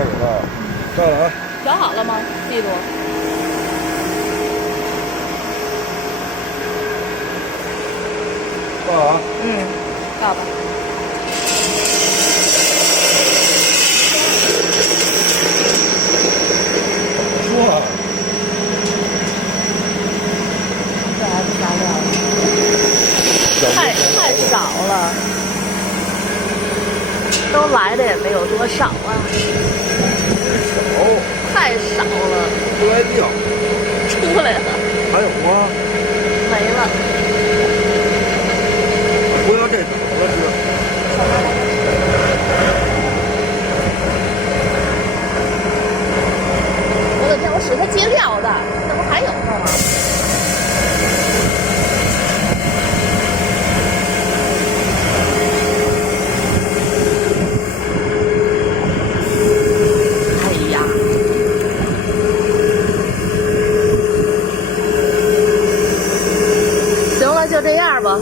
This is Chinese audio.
开始了，上来啊！调好了吗？力度？到啊！到吧。说啊！这还不加料了，太少了，都来的也没有多少啊，太少了，出来掉，出来了，还有吗？没了。不要这怎么了是？我的天，我使它接料的，那不还有呢吗？哎呀，行了，就这样吧。